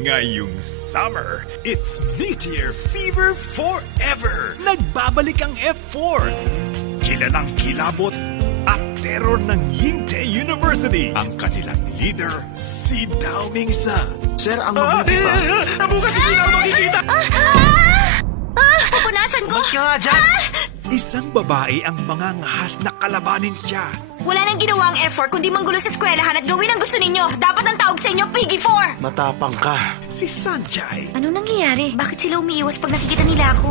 Ngayong summer, it's Meteor Fever forever! Nagbabalik ang F4! Kilalang kilabot at terror ng Yingte University. Ang kanilang leader, si Dao Mingsa. Sir, ang mabuti pa. Bukas hindi na makikita! Pupunasan ko! Mas ka nga dyan! Isang babae ang mga ngahas na kalabanin siya. Wala nang ginawa ang effort kundi manggulo sa eskwelahan at gawin ang gusto ninyo. Dapat ang tawag sa inyo, Piggy 4! Matapang ka. Si Sanjay. Ano nangyayari? Bakit sila umiiwas pag nakikita nila ako?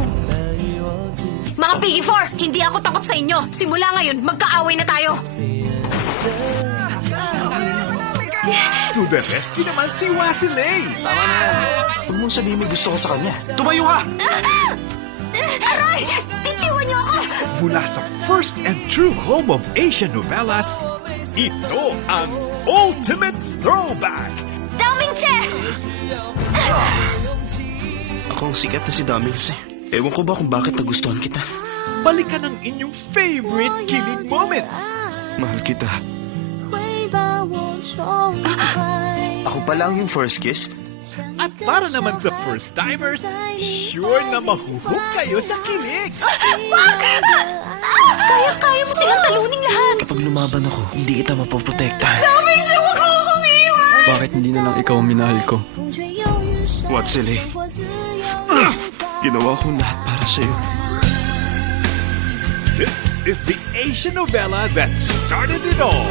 Mga Piggy 4, hindi ako takot sa inyo. Simula ngayon, magkaaway na tayo. To the rescue naman si Wasilay. Tama na yan. Huwag mong sabihin may gusto ka sa kanya. Tumayo ka! Aray! Bitiwan niyo ako! Mula sa first and true home of Asian novellas, ito ang Ultimate Throwback! Daming Che! Ako ang sikat na si Damings eh. Ewan ko ba kung bakit nagustuhan kita. Balikan ang inyong favorite kilig moments. Mahal kita. Ako pa lang yung first kiss. At para naman sa first timers, sure na mahuhook kayo sa kilig. Kaya mo silang taluning lahat. Kapag lumaban ako, hindi kita mapoprotektahan. Daming Che, huwag mo akong iwan! Bakit hindi na lang ikaw ang minahal ko? What, silly? Ginawa ko lahat para sa'yo. This is the Asian novella that started it all.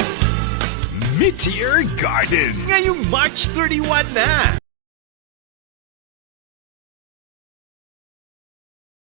Meteor Garden. Ngayong March 31 na.